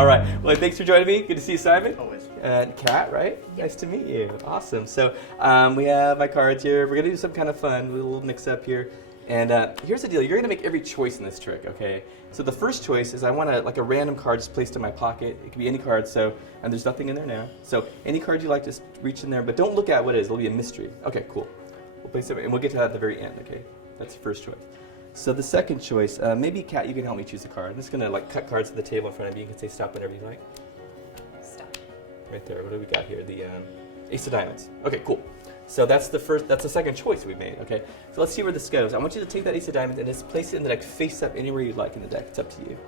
All right. Well, thanks for joining me. Good to see you, Simon. Always. And Kat, right? Yep. Nice to meet you. Awesome. So we have my cards here. We're going to do some kind of fun, a little mix-up here. And here's the deal. You're going to make every choice in this trick, okay? So the first choice is I want a random card just placed in my pocket. It can be any card, and there's nothing in there now. So any card you like, just reach in there, but don't look at what it is. It'll be a mystery. Okay, cool. We'll place it, and we'll get to that at the very end, okay? That's the first choice. So the second choice, maybe Kat, you can help me choose a card. I'm just going to cut cards to the table in front of you. You can say stop whenever you like. Stop. Right there. What do we got here? The Ace of Diamonds. Okay, cool. So that's the second choice we made, okay? So let's see where this goes. I want you to take that Ace of Diamonds and just place it in the deck face up anywhere you'd like in the deck. It's up to you.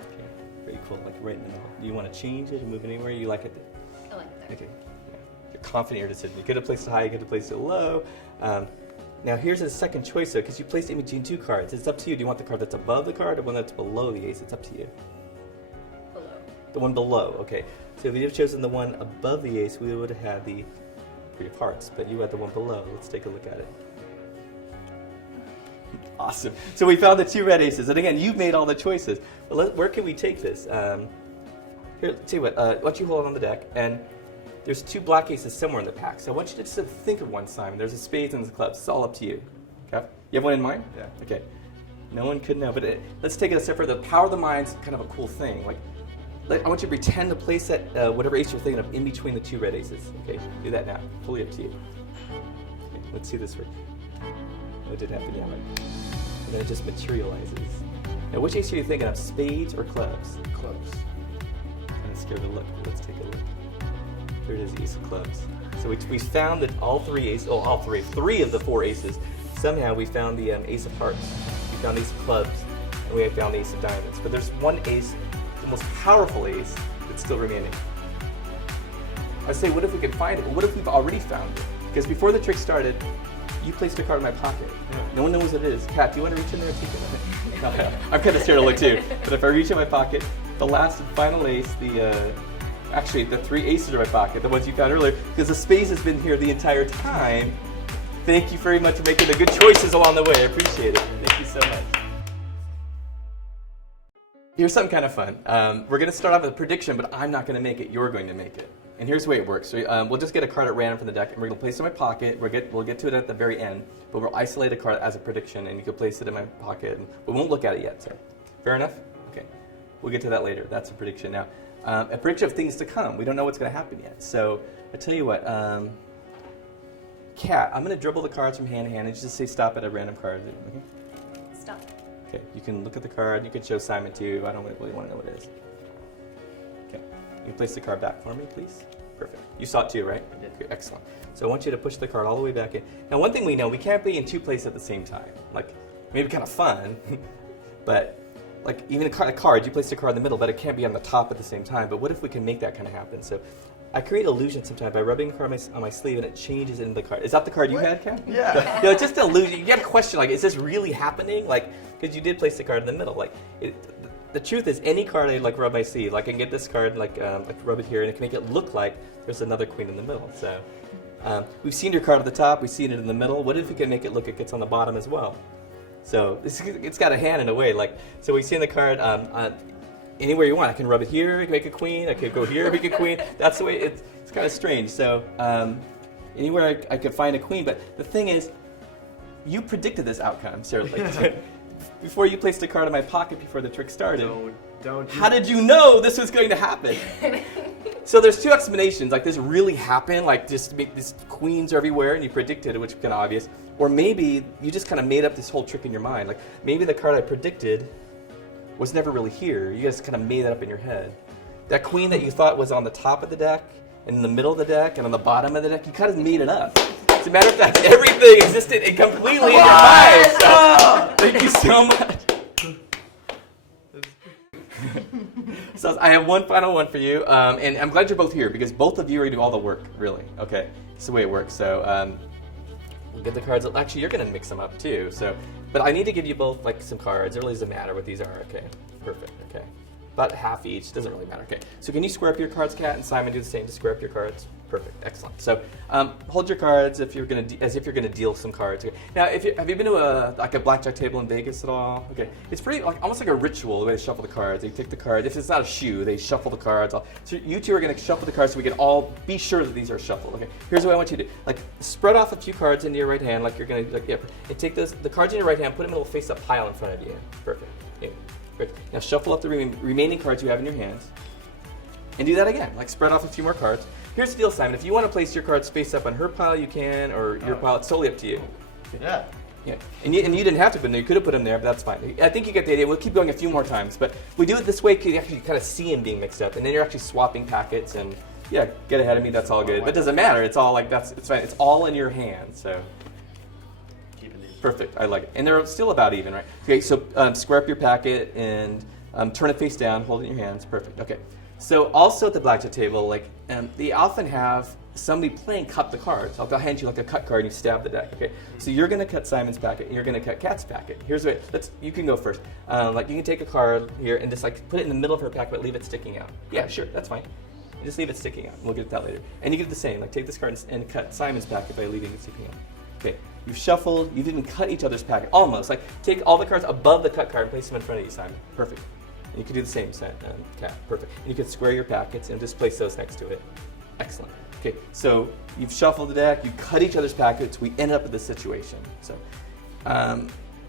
Okay, very cool, like right in the middle. Do you want to change it and move it anywhere you like it? I like that. Okay, yeah. You're confident in your decision. You could have placed it high, you could have placed it low. Now here's the second choice though, because you placed it in between two cards. It's up to you. Do you want the card that's above the card or one that's below the ace? It's up to you. Below. The one below, okay. So if you'd have chosen the one above the ace, we would have had the Three of Hearts, but you had the one below. Let's take a look at it. Awesome. So we found the two red aces, and again, you've made all the choices. Well, where can we take this? Here, tell you what, why don't you hold it on the deck, and there's two black aces somewhere in the pack, so I want you to just think of one, Simon. There's a spades and the clubs. It's all up to you. Okay? You have one in mind? Yeah. Okay. No one could know, but let's take it a step further. The power of the mind's kind of a cool thing. I want you to pretend to place that whatever ace you're thinking of in between the two red aces. Okay, do that now. Fully up to you. Okay, let's see this work. What did happen? Yeah, right. And then it just materializes. Now, which ace are you thinking of? Spades or clubs? Clubs. Kind of scared to look. Let's take a look. Here it is, Ace of Clubs. So we found that three of the four aces. Somehow we found the Ace of Hearts. We found Ace of Clubs, and we found the Ace of Diamonds. But there's one ace, the most powerful ace, that's still remaining. I say, what if we could find it? Well, what if we've already found it? Because before the trick started, you placed a card in my pocket. Yeah. No one knows what it is. Kat, do you want to reach in there and take it? No, I'm kind of scared to look too. But if I reach in my pocket, the last and final ace, actually the three aces are in my pocket, the ones you found earlier, because the spades has been here the entire time. Thank you very much for making the good choices along the way. I appreciate it. Thank you so much. Here's something kind of fun. We're going to start off with a prediction, but I'm not going to make it. You're going to make it. And here's the way it works. We'll just get a card at random from the deck, and we're going to place it in my pocket. We'll get to it at the very end, but we'll isolate a card as a prediction, and you can place it in my pocket. And we won't look at it yet. So, fair enough? Okay. We'll get to that later. That's a prediction. Now, a prediction of things to come. We don't know what's going to happen yet. So I tell you what, Kat, I'm going to dribble the cards from hand to hand and just say stop at a random card. Okay? Stop. Okay, you can look at the card. You can show Simon too. I don't really want to know what it is. Okay, you place the card back for me, please. Perfect. You saw it too, right? I did. Okay, excellent. So I want you to push the card all the way back in. Now, one thing we know, we can't be in two places at the same time. Like, maybe kind of fun, but like even a card, you place the card in the middle, but it can't be on the top at the same time. But what if we can make that kind of happen? So I create illusion sometimes by rubbing the card on my sleeve, and it changes into the card. Is that the card you had, Kat? Yeah. You know, it's just an illusion. You get a question like, is this really happening? Like, because you did place the card in the middle. Like, the truth is, any card I rub my sleeve, I can get this card, rub it here, and it can make it look like there's another queen in the middle. So we've seen your card at the top, we've seen it in the middle. What if we can make it look like it's on the bottom as well? So it's got a hand in a way. So we've seen the card anywhere you want. I can rub it here, I can make a queen. I could go here, make a queen. That's the way it's kind of strange. So anywhere I could find a queen. But the thing is, you predicted this outcome, Sarah. Before you placed a card in my pocket before the trick started. How did you know this was going to happen? So there's two explanations. Like, this really happened? Like, just these queens are everywhere and you predicted it, which is kind of obvious. Or maybe you just kind of made up this whole trick in your mind. Like, maybe the card I predicted was never really here. You guys kind of made that up in your head. That queen that you thought was on the top of the deck, and in the middle of the deck, and on the bottom of the deck, you kind of made it up. As a matter of fact, everything existed completely in your mind. So, thank you so much. So I have one final one for you, and I'm glad you're both here because both of you are going to do all the work, really. Okay, that's the way it works. So we'll get the cards. Actually, you're going to mix them up too. So, but I need to give you both like some cards. It really doesn't matter what these are. Okay, perfect. Okay, about half each. Doesn't really matter. Okay. So can you square up your cards, Kat, and Simon do the same to square up your cards? Perfect. Excellent. So hold your cards if you're gonna as if you're gonna deal some cards. Okay. Now, have you been to a blackjack table in Vegas at all? Okay. It's pretty almost like a ritual the way they shuffle the cards. They take the card. If it's not a shoe, they shuffle the cards. So you two are gonna shuffle the cards so we can all be sure that these are shuffled. Okay. Here's what I want you to do. Like spread off a few cards into your right hand, like you're gonna and take the cards in your right hand, put them in a little face-up pile in front of you. Perfect. Yeah. Great. Now shuffle up the remaining cards you have in your hands. And do that again. Like spread off a few more cards. Here's the deal, Simon. If you want to place your cards face up on her pile, you can, or your pile. It's totally up to you. Yeah. Yeah. And you didn't have to put them there. You could have put them there, but that's fine. I think you get the idea. We'll keep going a few more times, but we do it this way because you actually kind of see them being mixed up, and then you're actually swapping packets. And yeah, get ahead of me. That's all good. But it doesn't matter. It's all like it's fine. It's all in your hand. So. Perfect. I like it. And they're still about even, right? Okay. So square up your packet and turn it face down. Hold it in your hands. Perfect. Okay. So also at the blackjack table, like they often have somebody playing cut the cards. They'll hand you like a cut card and you stab the deck. Okay, so you're gonna cut Simon's packet and you're gonna cut Kat's packet. Here's what you can go first. Like you can take a card here and just like put it in the middle of her packet, but leave it sticking out. Yeah, sure, that's fine. And just leave it sticking out. We'll get to that later. And you get the same. Like take this card and cut Simon's packet by leaving it sticking out. Okay, you've shuffled. You didn't cut each other's packet. Almost. Like take all the cards above the cut card and place them in front of you, Simon. Perfect. And you can do the same, Kat. Perfect. And you can square your packets and just place those next to it. Excellent. Okay, so you've shuffled the deck, you cut each other's packets, we end up with this situation. So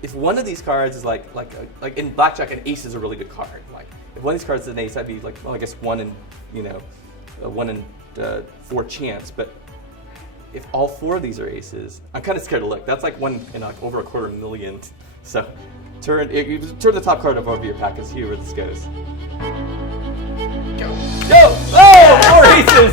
if one of these cards is like in blackjack, an ace is a really good card. Like if one of these cards is an ace, that'd be like, well, I guess 1 in 4 chance. But if all 4 of these are aces, I'm kind of scared to look. That's like 1 in like over 250,000. So turn the top card up over your packet, see where this goes. Go! Oh! 4 aces!